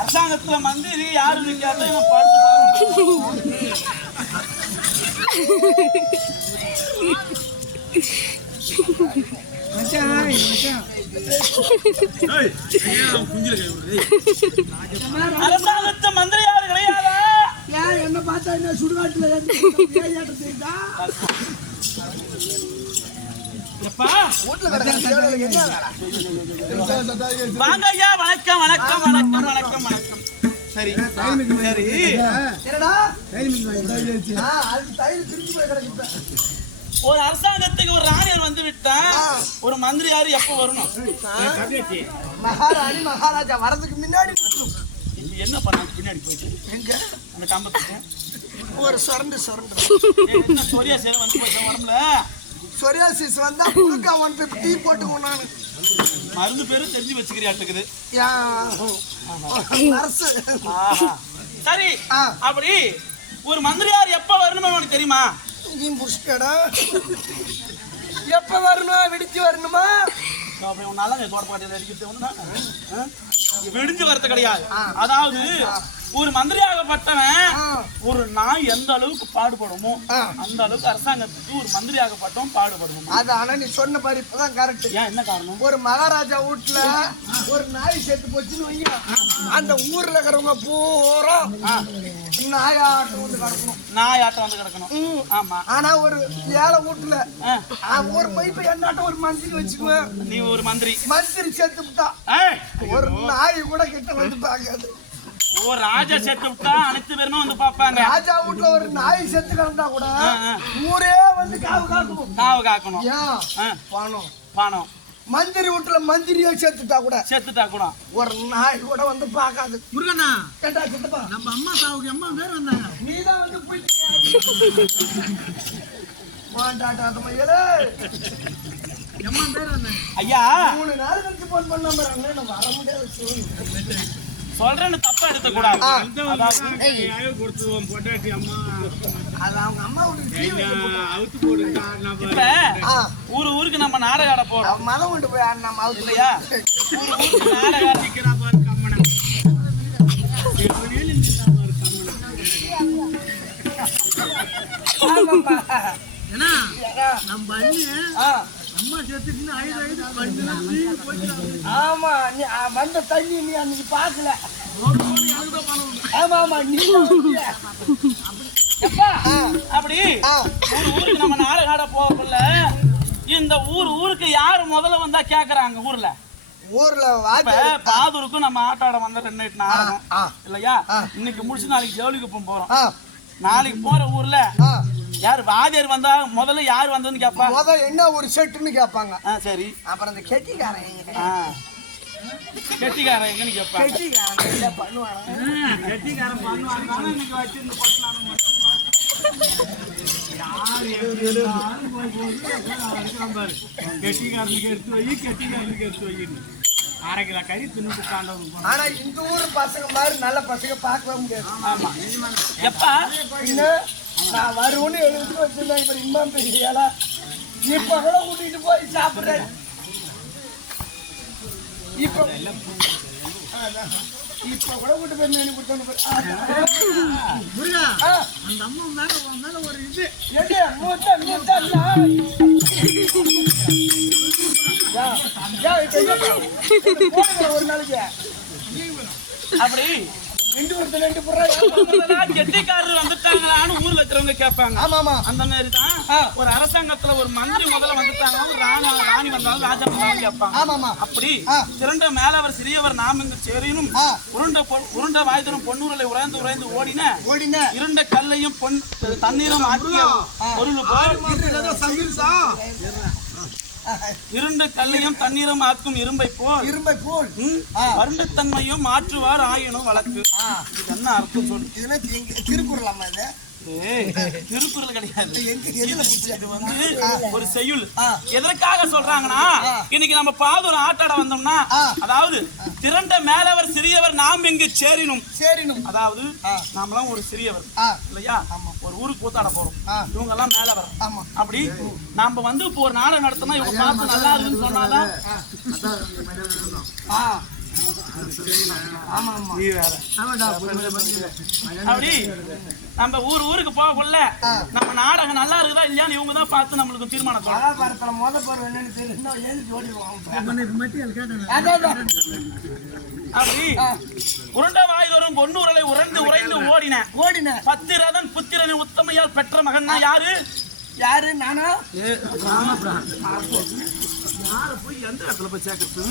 அரசாங்கத்துல மந்திரி யாருன்னு கேட்டா அரசாங்கத்து மந்திரி யாரு கிடையாதா? யார் என்ன பார்த்தா என்ன சுடுகாட்டுல வாங்க ஐயா. வணக்கம் வணக்கம் வணக்கம் வணக்கம் வணக்கம். சரி சரி. ஒரு அரசாங்கத்துக்கு ஒரு ராணியர் வந்து விட்டா ஒரு மந்திரியாரு எப்ப வரணும்? மகாராணி மகாராஜா வரதுக்கு முன்னாடி என்ன பண்ணாங்க? பின்னாடி போயிட்டு எங்க அந்த கம்பத்துக்கு ஒரு சொரண்டு சொரியா சேர வந்து போயிட்டேன் வரல. சொரியாசிஸ் வந்தா புழுக்கா வந்து டீ போட்டுக்கணும். நானு மருந்து பேரும் தெரிஞ்சு வச்சுக்கிறியாட்டுக்குது. சரி அப்படி ஒரு மந்திரியார் எப்ப வரணுமே உனக்கு தெரியுமா? நீ புஷ்கடா எப்ப வரணும்? விடிச்சு வரணுமா? நல்லா தோட்டப்பாட்டியில் அடிக்கிறது விடிஞ்சு வரது கிடையாது. அதாவது ஒரு மந்திரியாகப்பட்டவன் ஒரு நாய் எந்த அளவுக்கு பாடுபடுமோ அந்த அளவுக்கு அரசாங்கத்துக்கு ஒரு மந்திரியாகப்பட்டவன் பாடுபடுவோம். அது ஆனா நீ சொன்ன பாரு இப்பதான் கரெக்ட். ஏன் என்ன காரணம்? ஒரு மகாராஜா வீட்டுல ஒரு நாய் செத்து போச்சுன்னு வைங்க, அந்த ஊர்ல இருக்கிறவங்க பூரா நாயாட்டம் வந்து கிடக்கணும். நாயாட்டம் வந்து கிடக்கணும். ஆமா. ஆனா ஒரு ஏழை வீட்டுல ஒரு பைப்பை என்னாட்டம் ஒரு மந்திரி வச்சுக்குவேன். நீ ஒரு மந்திரி செத்து விட்டா ஒரு நாய் கூட கிட்ட வந்து பாக்காது. ஓ ராஜா செத்து விட்டா அனைத்து பேருமே வந்து பாப்பாங்க. ராஜா வீட்டுல ஒரு நாய் செத்து கிடந்தா கூட ஊரே வந்து காவு காக்கணும். காவு காக்கணும். பணம் பணம். மந்திரி வீட்டுல மந்திரியா செத்துட்டா கூட ஒரு நாய் கூட வந்து பாக்காது. முருகண்ணா கேட்டா சித்தப்பா நம்ம அம்மா சாவுக்கு அம்மா பேர் வந்தாங்க. நீதான் வந்து போயிட்டியா? அம்மா பேர் வந்தாங்க. ஐயா 3 நாள் கழிச்சு போன் பண்ண வர முடியாது சொல்றேன்னு தப்பா எடுத்த கூடாது. அது அவங்க அம்மா ஊரு ஊருக்கு நம்ம நாடகம் ஆட போறோம். மதம் கொண்டு போய் ஆடினா இல்லையா? ஊரு ஊருக்கு நாடகம் நம்ம அம்மா சேர்த்துட்டு ஆமா நீ வந்த தண்ணி நீ அன்னைக்கு பாக்கல. ஆமா ஆமா நீ அப்படி ஊரு ஊருக்கு நம்ம நாடகம் ஆட போறோம்ல. இந்த ஊருக்கு யாரு முதல்ல வந்தா கேக்குறாங்க? ஊர்ல பாதூருக்கும் நம்ம ஆட்டாட வந்த 2 நைட் நாடகம் இல்லையா? இன்னைக்கு முடிச்சு நாளைக்கு ஜவுளிக்கு போறோம். நாளைக்கு போற ஊர்ல யாரு வாதியார் வந்தா முதல்ல யாரு வந்ததுன்னு கேப்பா? என்ன ஒரு செட்டுன்னு கேட்பாங்க. சரி. அப்புறம் அந்த கெட்டிக்காரன் எங்கன்னு கேப்பா? கெட்டிக்காரன் பண்ணுவாங்க. ஆனா இந்த ஊர் பசங்க மாதிரி நல்ல பசங்க பார்க்கவே முடியாது. ஆமா. எப்பா நான் வருவோன்னு எழுதி வச்சிருந்தேன். இப்ப இம்மாம் பெரியாளா இப்ப கூட கூட்டிட்டு போய் சாப்பிடுறேன். இப்ப கூட கூட்டு போய் மேனு கொடுத்தோம். முருகா அந்த அம்மா மேல ஒரு இது ஒரு நாளைக்கு அப்படி கெட்டிக்காரர் வந்துட்டாங்களான்னு ஊர்ல இருக்கிறவங்க கேட்பாங்க. அந்த மாதிரி தான் ஒரு அரசாங்கத்துல ஒரு மந்திரி முதல்ல வந்துட்டாங்க, ராணி வந்தாலும் ராஜா வந்தாலும் கேட்பாங்க. அப்படி திரண்ட மேலவர் சிறியவர் நாம் இங்கு சேரினும் உருண்ட வாய் தரும் பொன்னூரலை உறைந்து ஓடின இருண்ட கல்லையும் தண்ணீரும் ஆக்கிய பொருள் போல் இருண்ட கல்லையும் தண்ணீரும் ஆக்கும் இரும்பை போல் வருண்டத்தன்மையும் மாற்றுவார் ஆயினும் வழக்கு. என்ன அர்த்தம் சொல்லு? திருக்குறள் திருக்குறள் கிடையாது. இது வந்து ஒரு செய்யுள். எதற்காக சொல்றாங்கன்னா, இன்னைக்கு நம்ம பாது ஒரு ஆட்டாட வந்தோம்னா, அதாவது திரண்ட மேலவர் சிறியவர் நாம் இங்கு சேரினும். அதாவது நாமெல்லாம் ஒரு சிறியவர் இல்லையா, ஒரு ஊருக்கு கூத்தாட போறோம், இவங்க எல்லாம் மேலவர். அப்படி நாம வந்து இப்போ ஒரு நாடகம் நடத்தினா இவங்க பார்த்து நல்லா இருக்குன்னு சொன்னாதான் நீ வேற. அப்படி நம்ம ஊருக்கு போகக்குள்ள நம்ம நாடகம் நல்லா இருக்குதா இல்லையான்னு இவங்க தான் பார்த்து நம்மளுக்கு தீர்மானம் அப்படி உருண்ட வாய்தோறும் பொன்னூரலை உறைந்து ஓடின 10 ரதன் புத்திரனின் உத்தமையால் பெற்ற மகன்னா யாரு நானா யார போய் எந்த இடத்துல போய் சேர்க்கறது?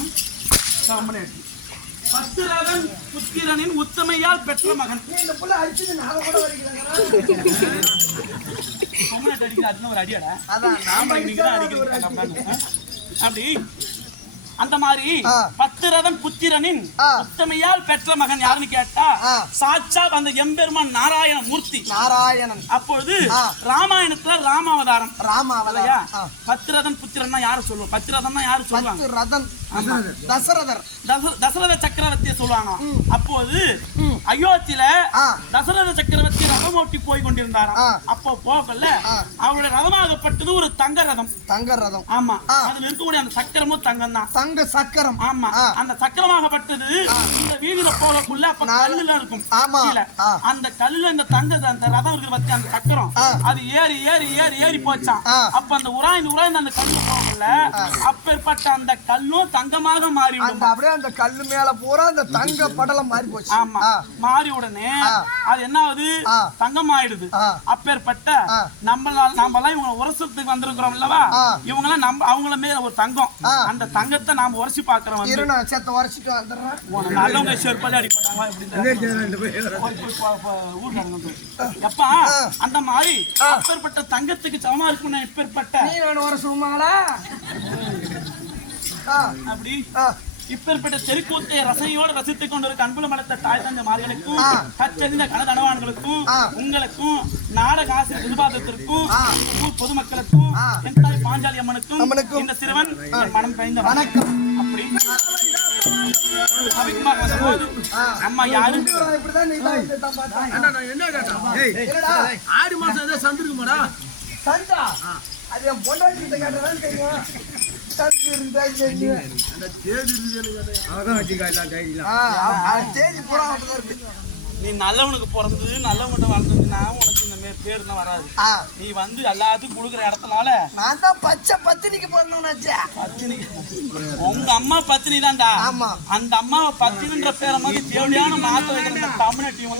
10 ரதன் புத்திரனின் உத்தமையால் பெற்ற மகன். இந்த புள்ள அடிச்சது நாம கூட வரைக்கிறாங்க. பொம்மனட் அடிக்கிறாருன்னு ஒரு அடியடா. அதான் நாம இன்னைக்கு தான் அடிக்கிறோம். அப்படி அந்த மாதிரி 10 ரதன் புத்திரனின் உத்தமையால் பெற்ற மகன் யாருன்னு கேட்டா சாட்சாத் அந்த எம்பெருமான் நாராயண மூர்த்தி. அப்பொழுது ராமாயணத்துல ராமாவதாரம். 10 ரதன் புத்திரன்னா யாரு சொல்லுவோம்? 10 ரதன்னா யாரு சொல்லுவாங்க? தசரத சக்கரவர்த்தியை சொல்லுவாங்க. அப்போது அயோத்தியில தசரத சக்கரவர்த்தி ரதம் ஓட்டி போய் கொண்டிருந்தாராம். அப்போ போகல அவருடைய ரதமாகப்பட்டது ஒரு தங்க ரதம். ஆமா, அதுல இருக்கக்கூடிய அந்த சக்கரமும் தங்கம் தான். தங்க சக்கரம். ஆமா, அந்த சக்கரமாகப்பட்டது இந்த வீதியில போகக்குள்ள அப்ப கல்லுல இருக்கும். அந்த கல்லுல இந்த அந்த ரதம் இருக்கிற பத்தி அந்த சக்கரம் அது ஏறி போச்சான். அப்ப அந்த உராய்ந்து அந்த கல்லு போகல அப்பேற்பட்ட அந்த கல்லும் தங்கமாக மாறிவிடும். அப்படியே அந்த கல்லு மேல பூரா அந்த தங்க படலம் மாறி போச்சு. ஆமா, மாறி உடனே அது என்ன ஆகுது? தங்கம் ஆயிடுது. அப்பேற்பட்ட நம்மளாம் இவங்க உரசத்துக்கு வந்திருக்கிறோம் இல்லவா, இவங்க எல்லாம் அவங்கள மேல ஒரு தங்கம். அந்த தங்கத்தை நாம உரசி பாக்குறோம். நல்லவங்க செருப்பாலே அடிப்பட்டாங்க. எப்பா அந்த மாதிரி அப்பேற்பட்ட தங்கத்துக்கு சமமா இருக்கும். இப்பேற்பட்ட அப்படி இப்பேற்பட்ட தெருக்கூத்தை ரசையோடு ரசித்துக் கொண்டிருக்க அன்புல மலத்த தாய் தந்த மார்களுக்கும் கற்றறிந்த கனதனவான்களுக்கும் உங்களுக்கும் நாடக ஆசிரியர் நிர்வாகத்திற்கும் பொதுமக்களுக்கும் என் தாய் பாஞ்சாலி அம்மனுக்கும் இந்த சிறுவன் மனம் பயந்த வணக்கம். அப்படி அம்மா யாரு ஆடி மாசம் ஏதோ சந்திருக்குமாடா? சந்தா அது என் பொண்டாட்டி கேட்டதான் தெரியும். நீ நல்லவனுக்கு பிறந்தது நல்லவன்கிட்ட வாழ்ந்ததுன்னா உனக்கு இந்த மாதிரி பேர் தான் வராது. நீ வந்து எல்லாத்துக்கும் கொடுக்குற இடத்துனால நான் தான் பச்சை பத்தினிக்கு பத்தினி. உங்க அம்மா பத்தினி தான்டா. அந்த அம்மாவை பத்தினின்ற பேரை மாதிரி தேவையான மாத்த வைக்கிற தமிழ்நாட்டியும்